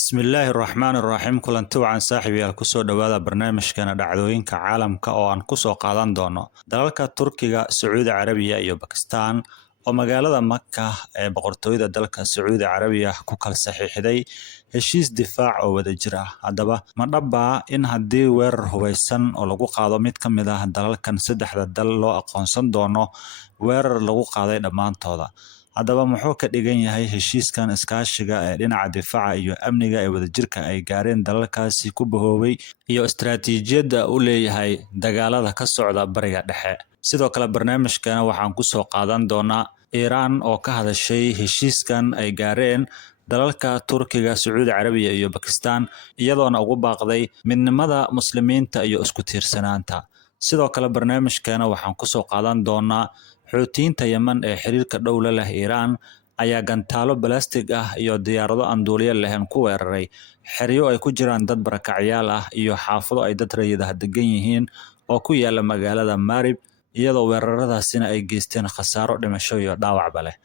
Bismillaahi Raxmaani Raxiim kulanti wacan saaxiibayaal kusoo dhawaada barnaamijkeena dhacdooyinka caalamka oo aan kusoo qaadan doono dalalka Turkiga, Sacuudi Carabiya iyo Bakistaan oo magaalada Makka ee boqortooyada dalka Sacuudi Carabiya ku kala saxiixday heshiis difaac oo wadajir ah. Haddaba ma dhabbaa in haddii weerar hubeysan oo lagu qaado mid ka mid ah dalalkan saddexda dal loo aqoonsan doono weerar lagu qaaday dhammaantooda? Haddaba muxuu ka dhigan yahay heshiiskan iskaashiga ee dhinaca difaaca iyo amniga ee wadajirka ay gaareen dalalkaasi ku bahoobay iyo istaraatiijiyadda uu leeyahay dagaalada ka socda Bariga Dhexe? Sidoo kale barnaamijkeena waxaan kusoo qaadan doonaa Iiraan oo ka hadashay heshiiskan ay gaareen dalalka Turkiga, Sacuudi Carabiya iyo Bakistaan iyadoona ugu baaqday midnimada muslimiinta iyo isku tiirsanaanta. Sidoo kale barnaamijkeena waxaan kusoo qaadan doonaa Xuutiyiinta Yemen ee xiriirka dhow la leh Iiraan ayaa gantaalo balastig ah iyo diyaarado aan duuliye lahayn ku weeraray xeryo ay ku jiraan dad barakacyaal ah iyo xaafado ay dad rayid ah degan yihiin oo ku yaala magaalada Marib, iyadoo weeraradaasina ay geysteen khasaaro dhimasho iyo dhaawacba leh.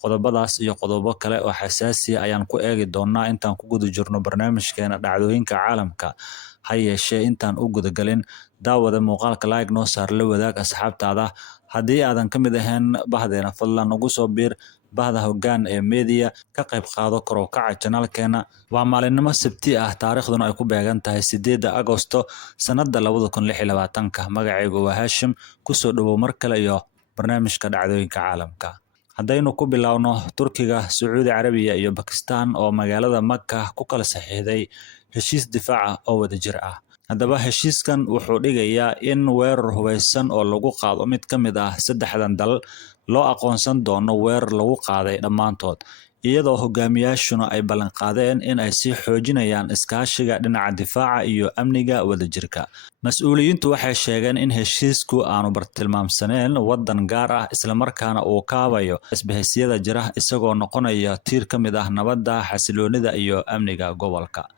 Qodobadaas iyo qodobo kale oo xasaasi ah ayaan ku eegi doonaa intaan ku guda jirno barnaamijkeena dhacdooyinka caalamka. Ha yeeshee intaan u gudagalin daawada muuqaalka like noo saar, la wadaag asxaabtaada. Haddii aadan ka mid ahayn bahdeena, fadlan ugu soo biir bahda hoggaan ee media, ka qayb qaado kor u kaca channelkeena. Waa maalinimo Sabti ah, taariikhduna ay ku beegan tahay 8 Agoosto sanada 2026. Magacaygu waa Hashim. Kusoo dhawow mar kale iyo barnaamijka dhacdooyinka caalamka. Haddaynu ku bilowno Turkiga, Sacuudi Carabiya iyo Bakistaan oo magaalada Makka ku kala saxiixday heshiis difaac ah oo wadajir ah. Haddaba heshiiskan wuxuu dhigayaa in weerar hubeysan oo lagu qaado mid ka mid ah saddexdan dal loo aqoonsan doono weerar lagu qaaday dhammaantood, iyadoo hogaamiyaashuna ay ballan qaadeen in ay sii xoojinayaan iskaashiga dhinaca difaaca iyo amniga wadajirka. Mas'uuliyiintu waxay sheegeen in heshiisku aanu bartilmaamsaneen waddan gaar ah, islamarkaana uu kaabayo isbahaysyada jira isagoo noqonaya tiir ka mid ah nabadda, xasiloonida iyo amniga gobolka.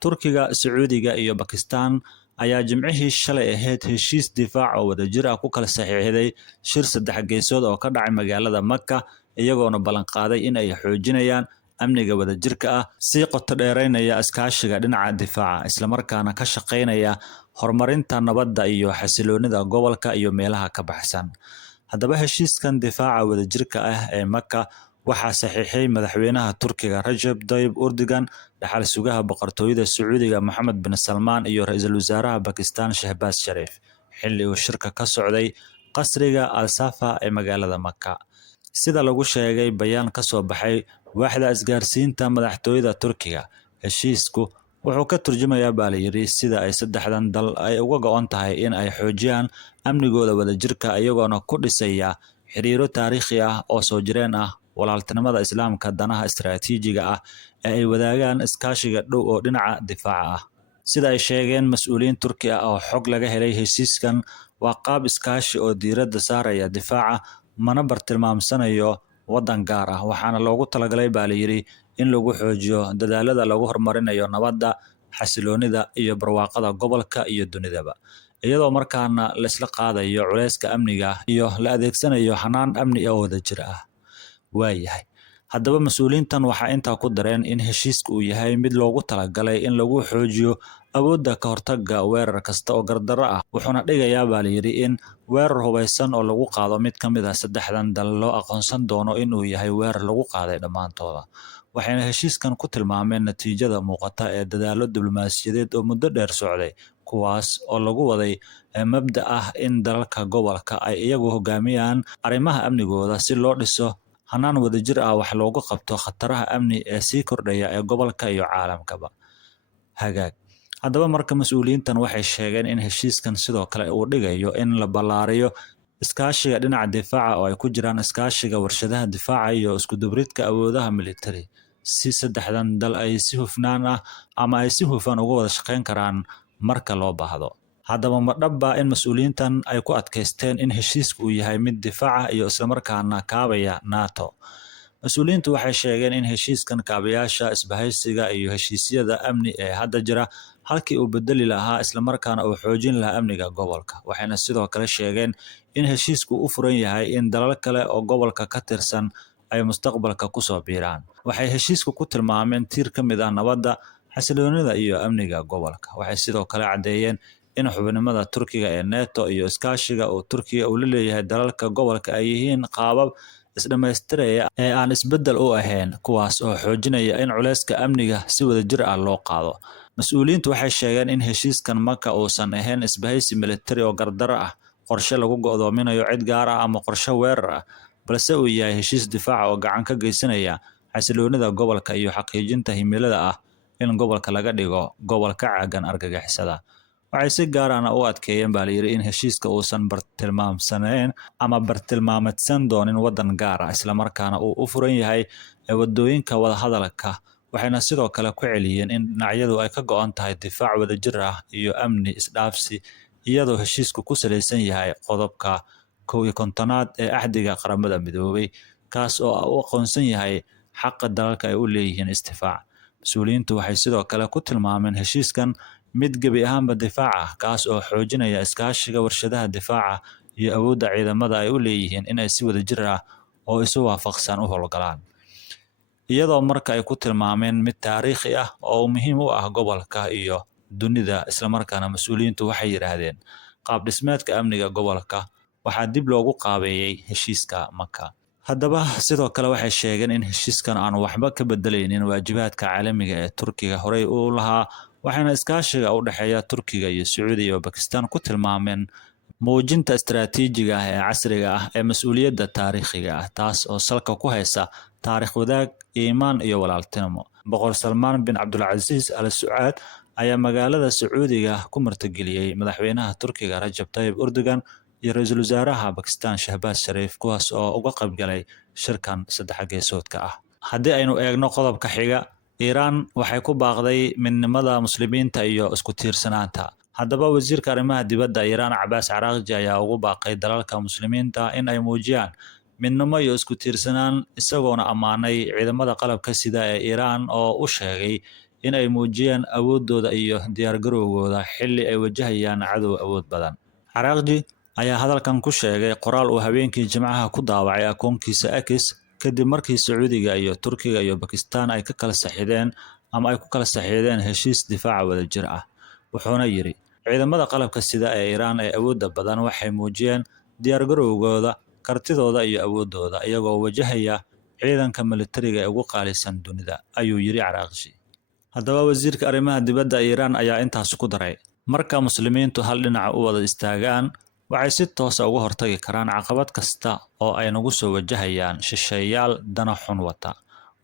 Turkiga, Sacuudiga iyo Bakistaan ayaa jimcihii shalay ahayd heshiis difaac oo wadajir ah ku kala saxiixday shir saddex geesood oo ka dhacay magaalada Makka, iyagoona ballan qaaday in ay xoojinayaan amniga wadajirka ah, sii qoto dheeraynaya iskaashiga dhinaca difaaca, islamarkaana ka shaqaynaya horumarinta nabadda iyo xasiloonida gobolka iyo meelaha ka baxsan. Haddaba heshiiskan difaaca wadajirka ah ee Makka waxaa saxiixay madaxweynaha Turkiga Recep Tayyip Erdogan, dhaxal sugaha boqortooyada Sacuudiga Mohammed bin Salmaan iyo ra'iisul wasaaraha Bakistaan Shehbaz Sharif xilli uu shirka ka socday qasriga Al Safa ee magaalada Makka. Sida lagu sheegay bayaan ka soo baxay waaxda isgaarsiinta madaxtooyada Turkiga, heshiisku wuxuu ka turjumayaa baa la yiri sida ay saddexdan dal ay uga go'an tahay in ay xoojiyaan amnigooda wadajirka, iyagoona ku dhisaya xiriiro taariikhi ah oo soo jireen ah, walaaltinimada Islaamka, danaha istiraatiijiga ah ee ay wadaagaan, iskaashiga dhow oo dhinaca difaaca ah. Sida ay sheegeen mas'uuliyiin Turki ah oo xog laga helay, heshiiskan waa qaab iskaashi oo diiradda saaraya difaaca, mana bartilmaamsanayo waddan gaar ah, waxaana loogu talagalay baa la yiri in lagu xoojiyo dadaalada lagu horumarinayo nabadda, xasiloonida iyo barwaaqada gobolka iyo dunidaba, iyadoo markaana la isla qaadayo culayska amniga iyo la adeegsanayo hanaan amni oo wadajir ah. Waayahay. Haddaba mas'uuliyiintan waxaa intaa ku dareen in heshiisku uu yahay mid loogu talagalay in lagu xoojiyo awoodda ka hortagga weerar kasta oo gardarro ah, wuxuuna dhigayaa baa la yiri in weerar hubeysan oo lagu qaado mid ka mid ah saddexdan dal loo aqoonsan doono inuu yahay weerar lagu qaaday dhammaantooda. Waxayna heshiiskan ku tilmaameen natiijada muuqata ee dadaallo diblomaasiyadeed oo muddo dheer socday, kuwaas oo lagu waday mabda ah in dalalka gobolka ay iyagu hogaamiyaan arrimaha amnigooda si loo dhiso hanaan wadajir ah wax looga qabto khataraha amni ee sii kordhaya ee gobolka iyo caalamkaba. Hagaag. Haddaba marka mas'uuliyiintan waxay sheegeen in heshiiskan sidoo kale uu dhigayo in la ballaariyo iskaashiga dhinaca difaaca oo ay ku jiraan iskaashiga warshadaha difaaca iyo isku dubridka awoodaha military, si saddexdan dal ay si hufnaan ah ama ay si hufan uga wada shaqayn karaan marka loo baahdo. Haddaba ma dhabbaa in mas'uuliyiintan ay ku adkaysteen in heshiisku uu yahay mid difaaca iyo islamarkaana kaabaya NATO? Mas'uuliyiintu waxay sheegeen in heshiiskan kaabayaasha isbahaysiga iyo heshiisyada amni ee hadda jira halkii uu bedeli lahaa, islamarkaana uu xoojin lahaa amniga gobolka. Waxayna sidoo kale sheegeen in heshiisku u furan yahay in dalal kale oo gobolka ka tirsan ay mustaqbalka ku soo biiraan. Waxay heshiisku ku tilmaameen tiir ka mid ah nabadda, xasiloonida iyo amniga gobolka. Waxay sidoo kale caddeeyeen in xubinimada Turkiga ee NATO iyo iskaashiga uu Turkiga ula leeyahay dalalka gobolka ay yihiin qaabab isdhamaystiraya ee aan isbeddel u ahayn, kuwaas oo xoojinaya in culayska amniga si wadajir ah loo qaado. Mas'uuliyiintu waxay sheegeen in heshiiskan Maka uusan ahayn isbahaysi militari oo gardaro ah, qorshe lagu go'doominayo cid gaar ah ama qorshe weerar ah, balse uu yahay heshiis difaac oo gacan ka geysanaya xasiloonida gobolka iyo xaqiijinta himilada ah in gobolka laga dhigo gobol ka caagan argagixisada. Waxay si gaar ah u adkeeyeen baa la yidhi in heshiiska uusan bartilmaamsanayn ama bartilmaameedsan doonin waddan gaar ah, islamarkaana uu u furan yahay waddooyinka wadahadalka. Waxayna sidoo kale ku celiyeen in dhinacyadu ay ka go'an tahay difaac wadajir ah iyo amni isdhaafsi, iyadoo heshiisku ku salaysan yahay qodobka 51aad ee Axdiga Qaramada Midoobay, kaas oo u aqoonsan yahay xaqa dalalka ay u leeyihiin isdifaac. Mas'uuliyiintu waxay sidoo kale ku tilmaameen heshiiskan mid gebi ahaanba difaac ah, kaas oo xoojinaya iskaashiga warshadaha difaaca iyo awoodda ciidamada ay u leeyihiin inay si wadajir ah oo isu waafaqsan u howlgalaan. Iyadoo marka ay ku tilmaameen mid taariikhi ah oo muhiim u ah gobolka iyo dunida, islamarkaana mas'uuliyiintu waxay yidhaahdeen qaab dhismeedka amniga gobolka waxaa dib loogu qaabeeyey heshiiska Maka. Haddaba sidoo kale waxay sheegeen in heshiiskan aan waxba ka bedelaynin waajibaadka caalamiga ee Turkiga horey u lahaa, waxayna iskaashiga u dhexeeya Turkiga iyo Sacuudiga iyo Bakistaan ku tilmaameen muujinta istiraatiijiga ah ee casriga ah ee mas'uuliyadda taariikhiga ah, taas oo salka ku haysa taariikh wadaag, iimaan iyo walaaltinimo. Boqor Salmaan bin Cabdulcasiis Al Sacuud ayaa magaalada Sacuudiga ku martigeliyey madaxweynaha Turkiga Rajab Tayyip Erdogan iyo ra'iisul wasaaraha Bakistaan Shahbaz Sharif, kuwaas oo uga qayb galay shirkan saddex geesoodka ah. Haddii aynu eegno qodobka xiga, Iiraan waxay ku baaqday midnimada muslimiinta iyo isku tiirsanaanta. Haddaba wasiirka arrimaha dibadda Iiraan Cabbaas Araghchi ayaa ugu baaqay dalalka muslimiinta in ay muujiyaan midnimo iyo isku tiirsanaan, isagoona ammaanay ciidamada qalabka sida ee Iiraan oo u sheegay in ay muujiyaan awooddooda iyo diyaargarowgooda xilli ay wajahayaan cadow awood badan. Araghchi ayaa hadalkan ku sheegay qoraal uu habeenkii Jimcaha ku daawacay akoonkiisa X kadib markii Sacuudiga iyo Turkiga iyo Bakistaan ay ku kala saxiixdeen heshiis difaac wadajir ah. Wuxuuna yidhi ciidamada qalabka sida ee Iiraan ee awoodda badan waxay muujiyeen diyaargarowgooda, kartidooda iyo awooddooda iyagoo wajahaya ciidanka militariga ee ugu qaalisan dunida, ayuu yidhi Araghchi. Haddaba wasiirka arrimaha dibadda Iiraan ayaa intaas ku daray, marka muslimiintu hal dhinac u wada istaagaan, waxay si toos ah uga hortagi karaan caqabad kasta oo ay nagu soo wajahayaan shisheeyayaal dana xun wata.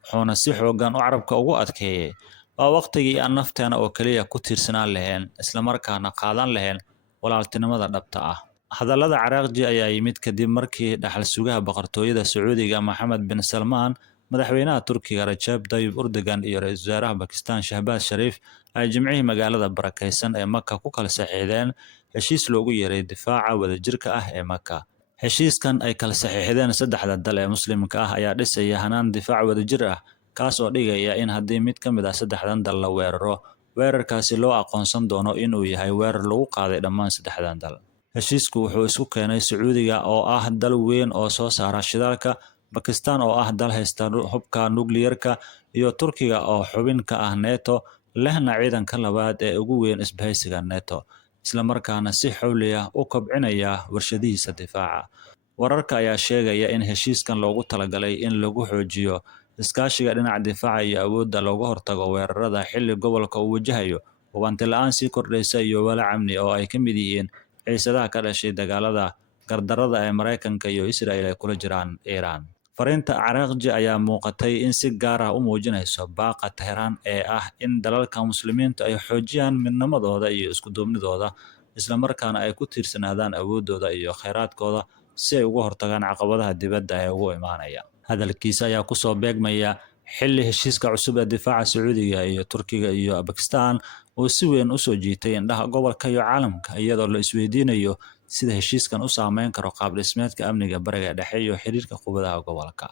Wuxuuna si xooggan u carabka ugu adkeeyey, waa waqtigii aan nafteena oo keliya ku tiirsanaan lahayn, islamarkaana qaadan lahayn walaaltinimada dhabta ah. Hadallada Araghchi ayaa yimid kadib markii dhaxal sugaha boqortooyada Sacuudiga Mohammed bin Salmaan, madaxweynaha Turkiga Rajab Tayyip Erdogan iyo ra'iisul wasaaraha Bakistaan Shahbaz Sharif ay Jimcihii magaalada barakeysan ee Maka ku kala saxiixdeen heshiis loogu yeeray difaaca wadajirka ah ee Maka. Heshiiskan ay kala saxiixdeen saddexda dal ee muslimka ah ayaa dhisaya hanaan difaac wadajir ah, kaas oo dhigaya in haddii mid ka mid ah saddexdan dal la weeraro, weerarkaasi loo aqoonsan doono inuu yahay weerar lagu qaaday dhammaan saddexdan dal. Heshiisku wuxuu isku keenay Sacuudiga oo ah dal weyn oo soo saara shidaalka, Bakistaan oo ah dal haysta hubka nukliyarka, iyo Turkiga oo xubin ka ah NATO, lehna ciidanka labaad ee ugu weyn isbahaysiga NATO, islamarkaana si xawli ah u kobcinaya warshadihiisa difaaca. Wararka ayaa sheegaya in heshiiskan loogu talagalay in lagu xoojiyo iskaashiga dhinaca difaaca iyo awoodda looga hortago weerarada xilli gobolka uu wajahayo hubanti la'aan sii kordhaysa iyo walaac amni oo ay ka mid yihiin xiisadaha ka dhashay dagaalada gardarrada ee Mareykanka iyo Israa'iil ay kula jiraan Iiraan. Fariinta Araghchi ayaa muuqatay in si gaar ah u muujinayso baaqa Tehran ee ah in dalalka muslimiintu ay xoojiyaan midnimadooda iyo isku duubnidooda, islamarkaana ay ku tiirsanaadaan awooddooda iyo kheyraadkooda si ay uga hortagaan caqabadaha dibadda ee ugu imaanaya. Hadalkiisa ayaa ku soo beegmaya xilli heshiiska cusub ee difaaca Sacuudiga iyo Turkiga iyo Bakistaan uu si weyn u soo jiitay indhaha gobolka iyo caalamka, iyadoo la isweydiinayo sida heshiiskan u saameyn karo qaab dhismeedka amniga Bariga Dhexe iyo xiriirka quwadaha gobolka.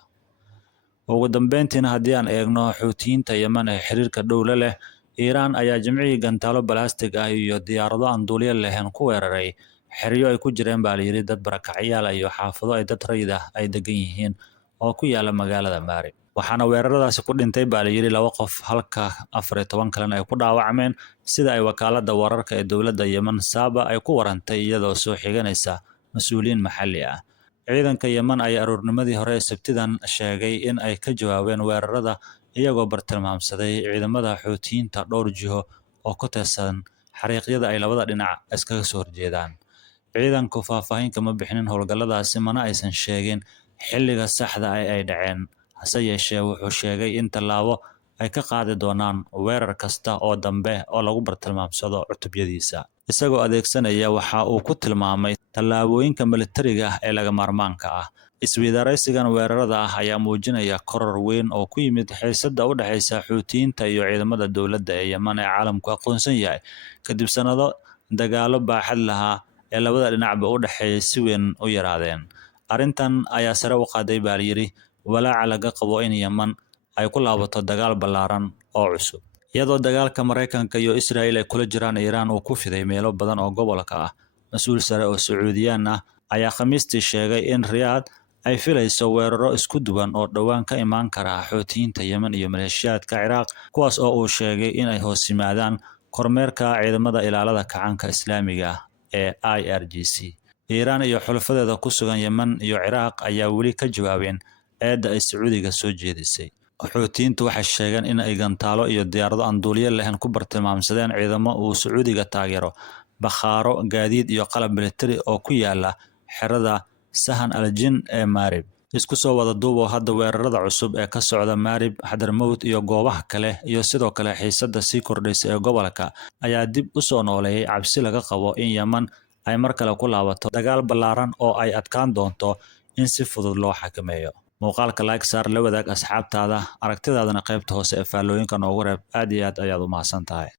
Ugu dambeyntiina, haddii aan eegno Xuutiyiinta Yemen ee xiriirka dhow la leh Iiraan ayaa Jimcihii gantaalo balaastig ah iyo diyaarado aan duuliye lahayn ku weeraray xeryo ay ku jireen baa la yidhi dad barakacyaal iyo xaafado ay dad rayid ah ay degan yihiin oo ku yaala magaalada Marib. Waxaana weeraradaasi ku dhintay baa la yidhi 2 qof halka 14 kalena ay ku dhaawacmeen sida ay wakaaladda wararka ee dowladda Yemen Saba ay ku warantay iyadoo soo xiganaysa mas'uuliyiin maxalli ah. Ciidanka Yemen ayaa aroornimadii hore ee Sabtidan sheegay in ay ka jawaabeen weerarada iyagoo bartilmaamsaday ciidamada Xuutiyiinta dhowr jiho oo ku tirsan xariiqyada ay labada dhinac iskaga soo horjeedaan. Ciidanku faahfaahin kama bixinin howlgalladaasi mana aysan sheegin xilliga saxda ah ee ay dhaceen. Hase yeeshee wuxuu sheegay in tallaabo ay ka qaadi doonaan weerar kasta oo dambe oo lagu bartilmaamsado cutubyadiisa. Isagoo adeegsanaya waxa uu ku tilmaamay tallaabooyinka militariga ah ee laga maarmaanka ah. Isweydaaraysigan weerarada ah ayaa muujinaya koror weyn oo ku yimid xiisadda u dhaxaysa Xuutiyiinta iyo ciidamada dowladda ee Yemen ee caalamku aqoonsan yahay kadib sanado dagaallo baaxad lahaa ee labada dhinacba u dhaxeeyay si weyn u yaraadeen. Arrintan ayaa sare u qaaday baa la yidhi walaaca laga qabo in Yemen ay ku laabato dagaal ballaaran oo cusub. Iyadoo dagaalka Mareykanka iyo Israa'iil ay kula jiraan Iiraan uu ku fiday meelo badan oo gobolka ah, mas'uul sare oo Sacuudiyaan ah ayaa Khamiistii sheegay in Riyadh ay filayso weeraro isku duwan oo dhowaan ka imaan kara Xuutiyiinta Yemen iyo maleeshiyaadka Ciraaq kuwaas oo uu sheegay in ay hoos yimaadaan kormeerka ciidamada ilaalada kacaanka Islaamiga ah ee IRGC. Iiraan iyo xulafadeeda ku sugan Yemen iyo Ciraaq ayaa weli ka jawaabeen eedda ay Sacuudiga soo jeedisay. Xuutiyiintu waxay sheegeen in ay gantaalo iyo diyaarado aan duuliye lahayn ku bartilmaamsadeen ciidamo uu Sacuudiga taageero, bakhaaro, gaadiid iyo qalab militari oo ku yaala xerada Sahan al-Jin ee Marib. Isku soo wada duuboo hadda weerarada cusub ee ka socda Marib, Hadramaut iyo goobaha kale iyo sidoo kale xiisadda sii kordhaysa ee gobolka ayaa dib u soo nooleeyay cabsi laga qabo in Yemen ay mar kale ku laabato dagaal ballaaran oo ay adkaan doonto in si fudud loo xakameeyo. Muuqaalka like saar, la wadaag asxaabtaada, aragtidaadana qaybta hoose ee faallooyinka noogu reeb. Aad iyo aad ayaad u mahadsantahay.